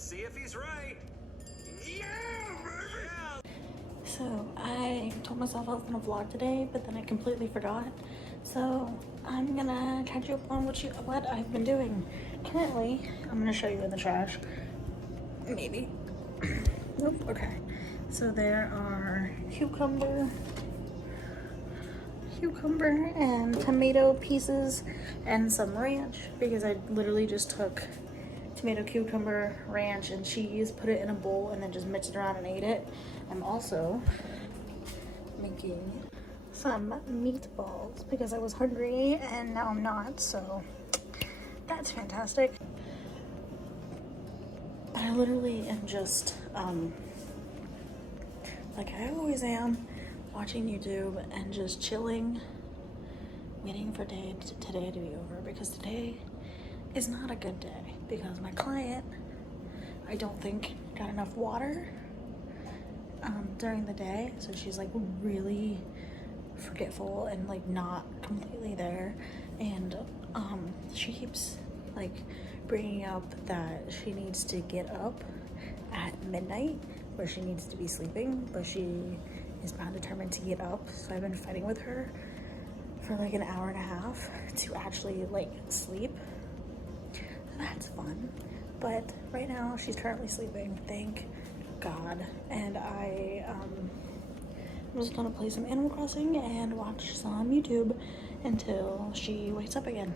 Let's see if he's right. Yeah, baby! Yeah. So I told myself I was gonna vlog today, but then I completely forgot. So I'm gonna catch you up on what I've been doing. Currently, I'm gonna show you in the trash. Maybe. Nope. Okay. So there are cucumber and tomato pieces and some ranch, because I literally just took tomato, cucumber, ranch, and cheese, put it in a bowl, and then just mixed it around and ate it. I'm also making some meatballs because I was hungry and now I'm not, so that's fantastic. But I literally am just like I always am, watching YouTube and just chilling, waiting for today to be over, because today is not a good day because my client, I don't think, got enough water during the day, so she's like really forgetful and like not completely there, and she keeps like bringing up that she needs to get up at midnight where she needs to be sleeping, but she is not determined to get up. So I've been fighting with her for like an hour and a half to actually like sleep. So that's fun. But right now she's currently sleeping, thank God. And I'm just gonna play some Animal Crossing and watch some YouTube until she wakes up again.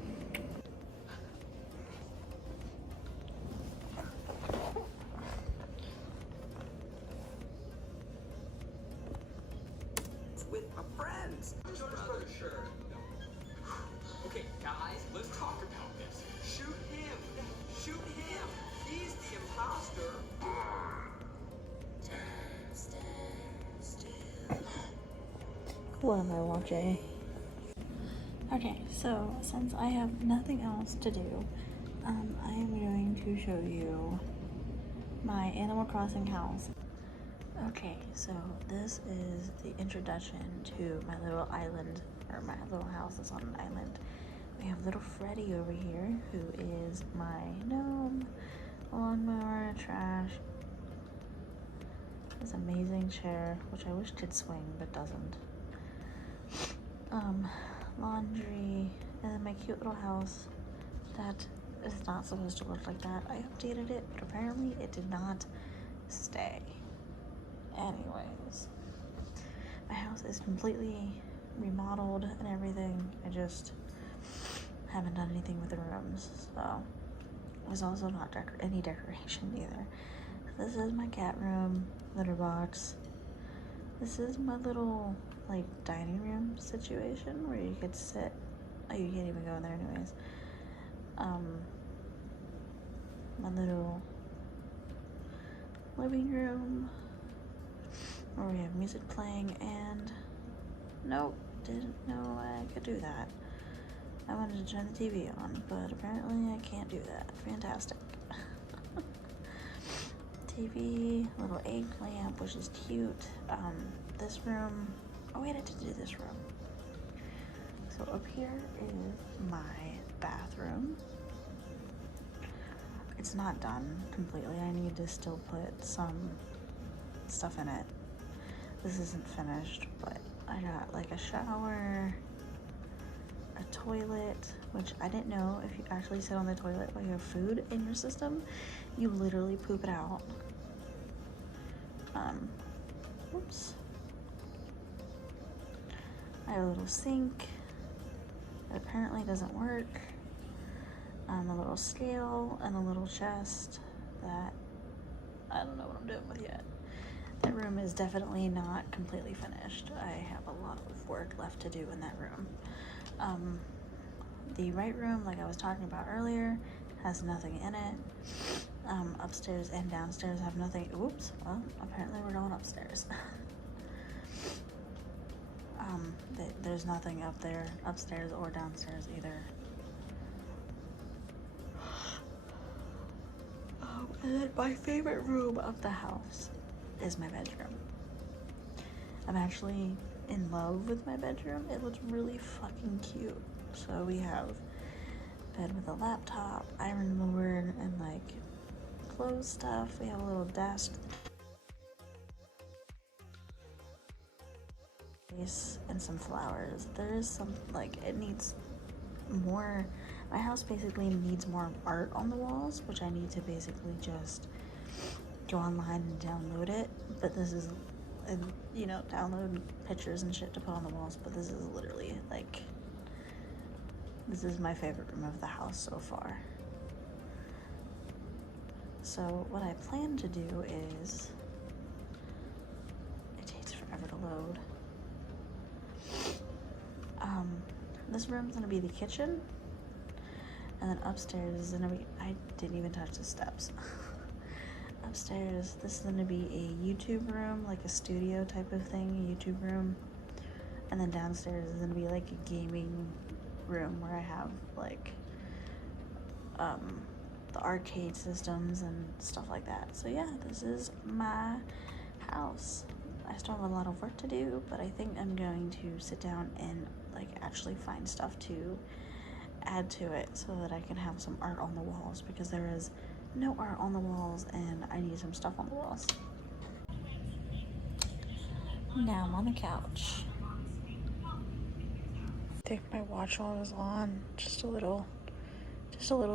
With my friends. Sure. Okay, guys, let's talk about this. Shoot him. Shoot him. He's the imposter. What am I watching? Okay, so since I have nothing else to do, I am going to show you my Animal Crossing house. Okay, so this is the introduction to my little island, or my little house is on an island. We have little Freddy over here, who is my gnome, lawnmower, trash, this amazing chair, which I wish could swing but doesn't. Laundry, and then my cute little house that is not supposed to look like that. I updated it, but apparently it did not stay. Anyways, my house is completely remodeled and everything. I just haven't done anything with the rooms, so there's also not any decoration either. This is my cat room, litter box. This is my little like dining room situation where you could sit. Oh, you can't even go in there anyways. My little living room where we have music playing, and nope, didn't know I could do that. I wanted to turn the TV on, but apparently I can't do that. Fantastic. TV, little eggplant, which is cute. This room, oh wait, I did do this room. So up here is my bathroom. It's not done completely. I need to still put some stuff in it. This isn't finished, but I got like a shower, a toilet, which I didn't know if you actually sit on the toilet while you have food in your system, you literally poop it out. Oops. I have a little sink that apparently doesn't work. A little scale and a little chest that I don't know what I'm doing with yet. That room is definitely not completely finished. I have a lot of work left to do in that room. The right room, like I was talking about earlier, has nothing in it. Upstairs and downstairs have nothing. Oops, well, apparently we're going upstairs. There's nothing up there, upstairs or downstairs either. And then my favorite room of the house is my bedroom. I'm actually in love with my bedroom. It looks really fucking cute. So we have bed with a laptop, iron board, and like clothes stuff. We have a little desk. And some flowers. There is some, like, it needs more. My house basically needs more art on the walls, which I need to basically just go online and download it. But this is, and you know, download pictures and shit to put on the walls. But this is literally like, this is my favorite room of the house so far. So what I plan to do is, it takes forever to load. This room's gonna be the kitchen, and then upstairs is gonna be, I didn't even touch the steps. Upstairs, this is gonna be a YouTube room, like a studio type of thing, a YouTube room. And then downstairs is gonna be like a gaming room where I have like the arcade systems and stuff like that. So yeah, this is my house. I still have a lot of work to do, but I think I'm going to sit down and like actually find stuff to add to it so that I can have some art on the walls, because there is no art on the walls and I need some stuff on the walls. Now I'm on the couch. I think my watch was on just a little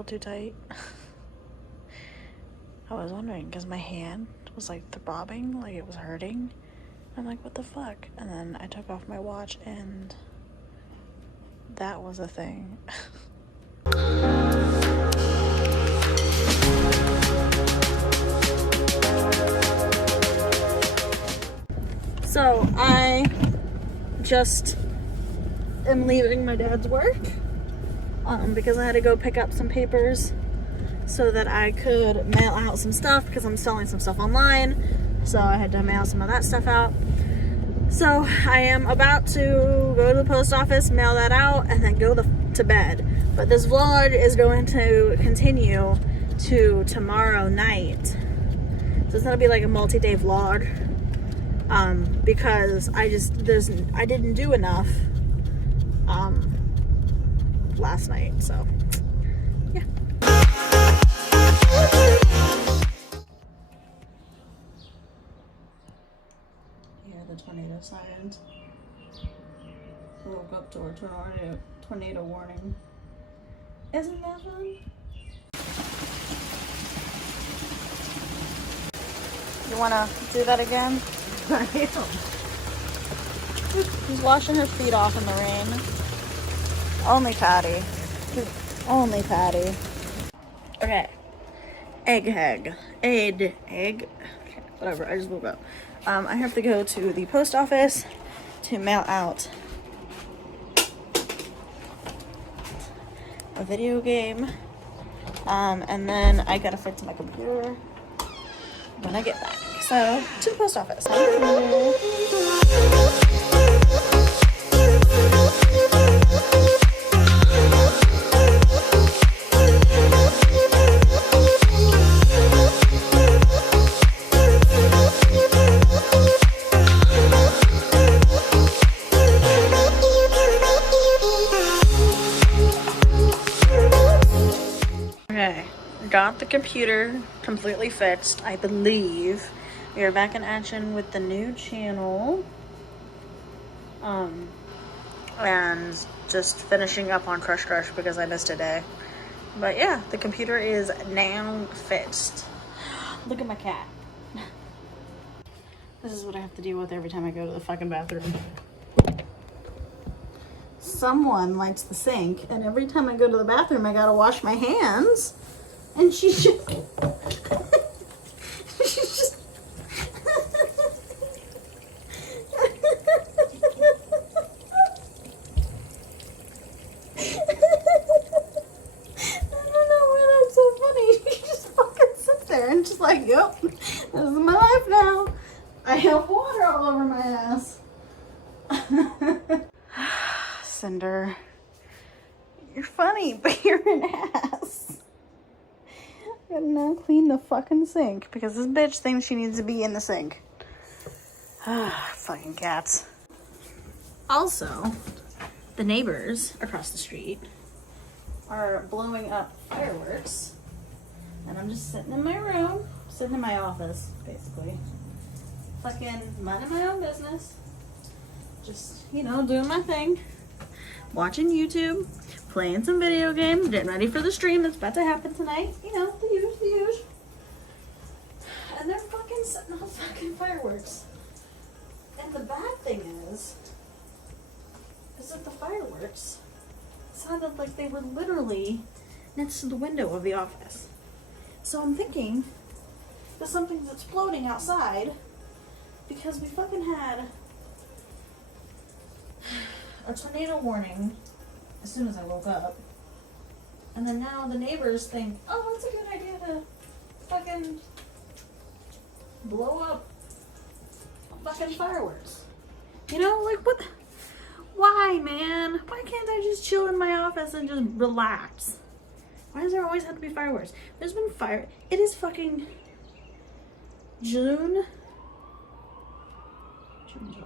too tight. I was wondering because my hand was like throbbing, like it was hurting. I'm like, what the fuck? And then I took off my watch and that was a thing. So I just am leaving my dad's work because I had to go pick up some papers so that I could mail out some stuff, because I'm selling some stuff online. So I had to mail some of that stuff out. So I am about to go to the post office, mail that out, and then go to bed. But this vlog is going to continue to tomorrow night. So it's gonna be like a multi-day vlog. Because I didn't do enough last night, so yeah. The tornado sirens. Woke up to a tornado warning. Isn't that fun? You wanna do that again? I am. She's washing her feet off in the rain. Only Patty. Only Patty. Okay. Egg. Okay, whatever, I just woke up. I have to go to the post office to mail out a video game. And then I gotta fix my computer when I get back. So, to the post office. Okay, got the computer completely fixed, I believe. We are back in action with the new channel. And just finishing up on Crush because I missed a day. But yeah, the computer is now fixed. Look at my cat. This is what I have to deal with every time I go to the fucking bathroom. Someone lights the sink, and every time I go to the bathroom, I gotta wash my hands. And she just... she's just... and just like, yep, this is my life now. I have water all over my ass. Cinder, you're funny, but you're an ass. I gotta now clean the fucking sink because this bitch thinks she needs to be in the sink. Fucking cats. Also, the neighbors across the street are blowing up fireworks And I'm just sitting in my room, sitting in my office, basically. Fucking minding my own business. Just, you know, doing my thing. Watching YouTube, playing some video games, getting ready for the stream that's about to happen tonight. You know, the usual. And they're fucking setting off fucking fireworks. And the bad thing is that the fireworks sounded like they were literally next to the window of the office. So I'm thinking there's something that's exploding outside because we fucking had a tornado warning as soon as I woke up. And then now the neighbors think, oh, it's a good idea to fucking blow up fucking fireworks. You know, like what? Why, man? Why can't I just chill in my office and just relax? Why does there always have to be fireworks? There's been fire. It is fucking June.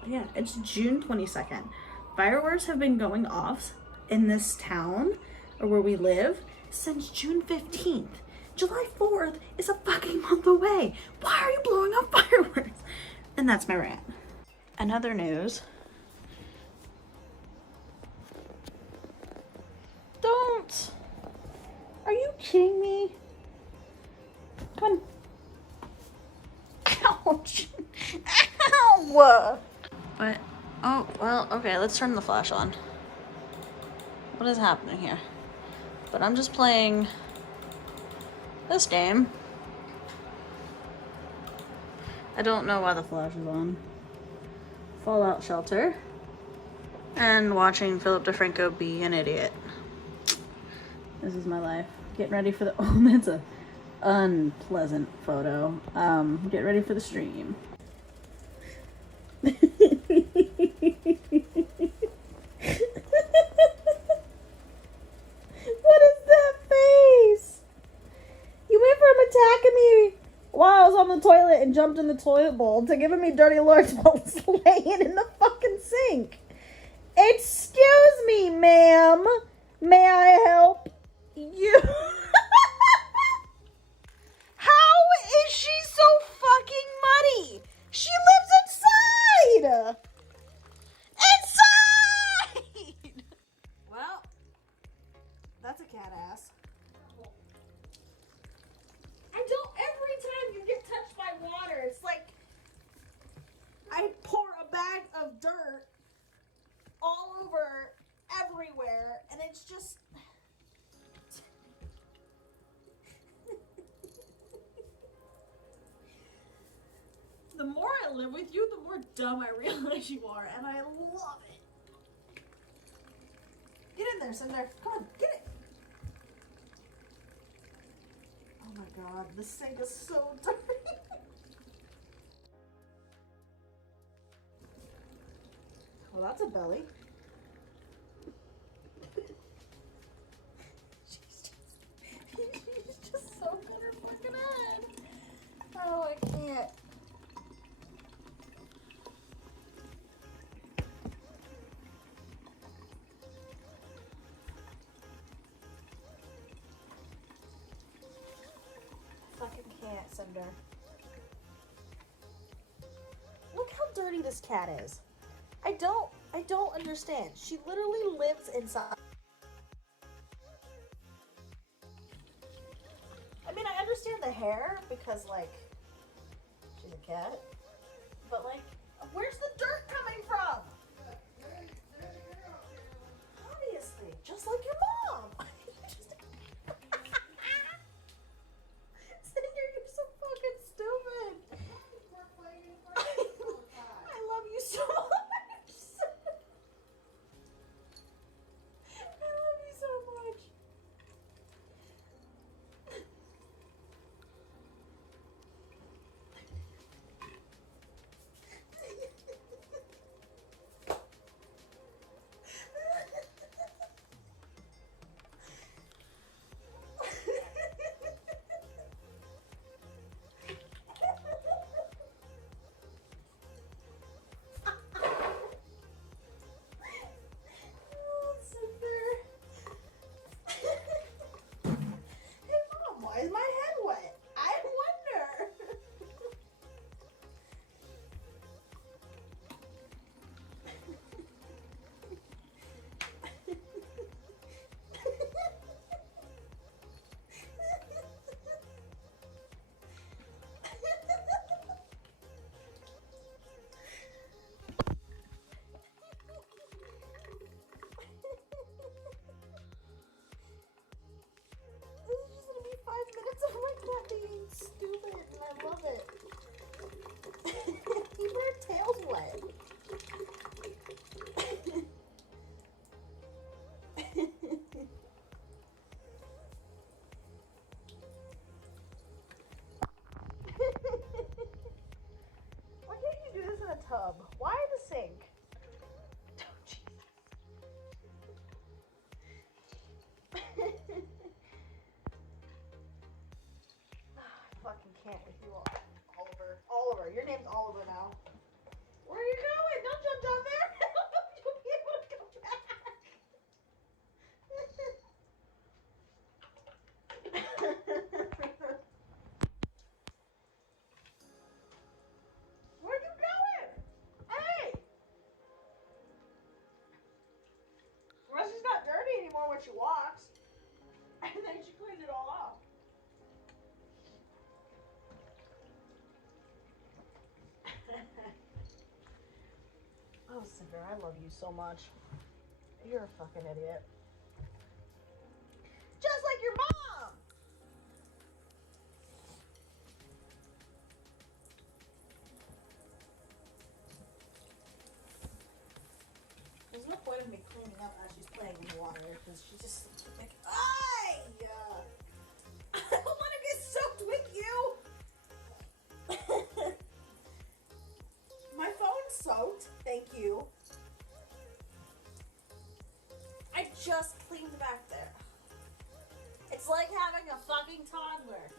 Yeah, it's June 22nd. Fireworks have been going off in this town, or where we live, since June 15th. July 4th is a fucking month away. Why are you blowing up fireworks? And that's my rant. Another news. Don't. Are you kidding me? Come on. Ouch. Ow. But, oh, well, okay, let's turn the flash on. What is happening here? But I'm just playing this game. I don't know why the flash is on. Fallout Shelter. And watching Philip DeFranco be an idiot. This is my life. Getting ready for the, oh, that's a unpleasant photo. Get ready for the stream. What is that face? You went from attacking me while I was on the toilet and jumped in the toilet bowl to giving me dirty looks while laying in the fucking sink. Excuse me, ma'am. May I help you? How is she so fucking muddy? She lives inside! Inside! Well, that's a cat ass. I don't, every time you get touched by water, it's like I pour a bag of dirt all over everywhere, and it's just... The more I live with you, the more dumb I realize you are, and I love it. Get in there, Cinder. Come on, get it. Oh my god, this sink is so dirty. Well, that's a belly. She's just so good at her fucking head. Oh, I can't. Fucking can't, Cinder. Look how dirty this cat is. I don't understand. She literally lives inside. I mean, I understand the hair because, like, she's a cat. But, like, where's the dirt coming from? Obviously, just like your mom. Cinder, you're so fucking stupid. I love you so much. I love you so much. tub? Why the sink? Oh, Jesus. I fucking can't with you all. Oliver. Oliver. Your name's Oliver now. Where are you going? Don't jump down there. You'll be able to come back. Where are you going? Hey! Well, she's not dirty anymore when she walks. I think she cleaned it all off. Oh, Cinder, I love you so much. You're a fucking idiot. Just like your mom! There's no point of me cleaning up as she's playing in the water because she just like, I don't want to get soaked with you. My phone's soaked. Thank you. I just cleaned back there. It's like having a fucking toddler.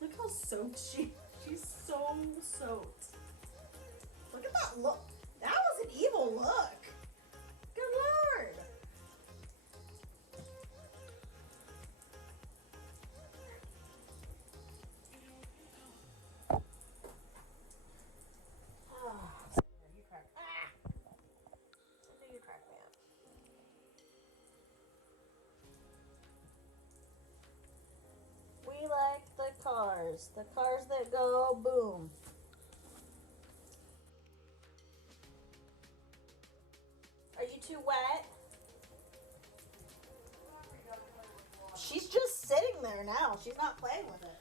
Look how soaked she's so soaked. Look at that look. That was an evil look. Good Lord. Oh, you crack. Ah! I knew you cracked me up. We like the cars that go boom. Are you too wet? She's just sitting there now. She's not playing with it.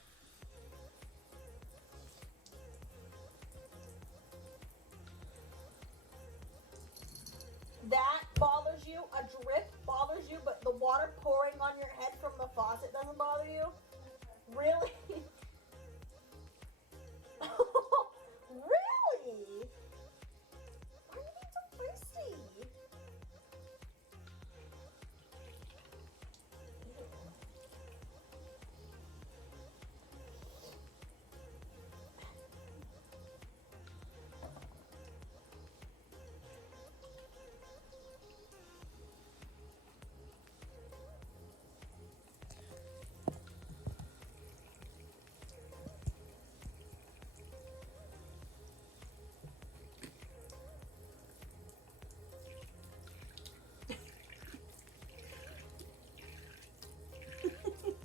That bothers you? A drip bothers you, but the water pouring on your head from the faucet doesn't bother you? Really? Really? Why are you being so thirsty?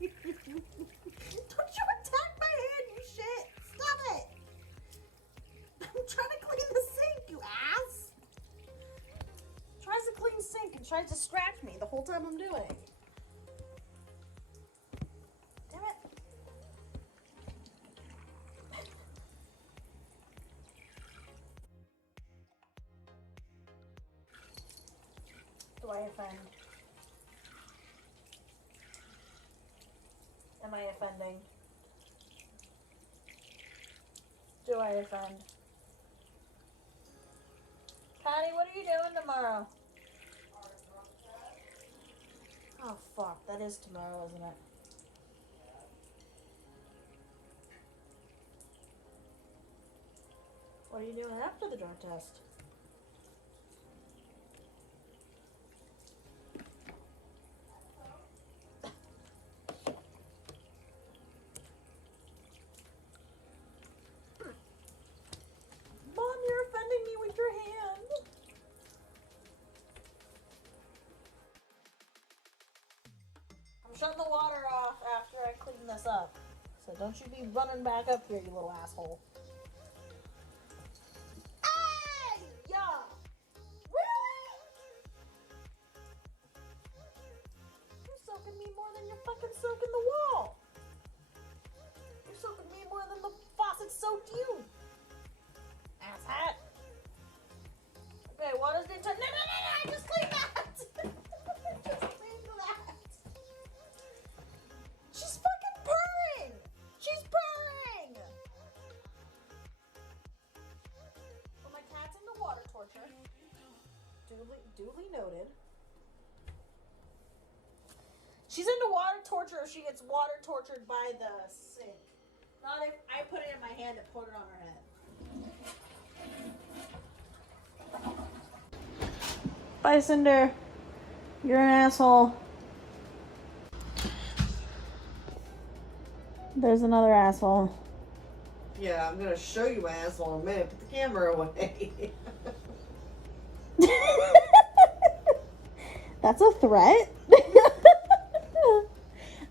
Don't you attack my hand, you shit! Stop it! I'm trying to clean the sink, you ass! Tries to clean sink and tries to scratch me the whole time I'm doing. Damn it. Do I offend? Am I offending? Do I offend? Patty, what are you doing tomorrow? Oh, fuck. That is tomorrow, isn't it? What are you doing after the drug test? Mom, you're offending me with your hand. I'm shutting the water off after I clean this up. So don't you be running back up here, you little asshole. Hey! Yeah! Really? You're soaking me more than you're fucking soaking the wall. You're soaking me more than the faucet soaked you. Asshat. Okay, water's being turned. No, I just cleaned that. I just cleaned that. She's fucking purring. She's purring. Duly noted. She's into water torture if she gets water tortured by the sink. Not if I put it in my hand and put it on her head. Bye, Cinder. You're an asshole. There's another asshole. Yeah, I'm gonna show you my asshole in a minute. Put the camera away. That's a threat?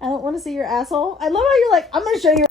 I don't want to see your asshole. I love how you're like, I'm gonna show you.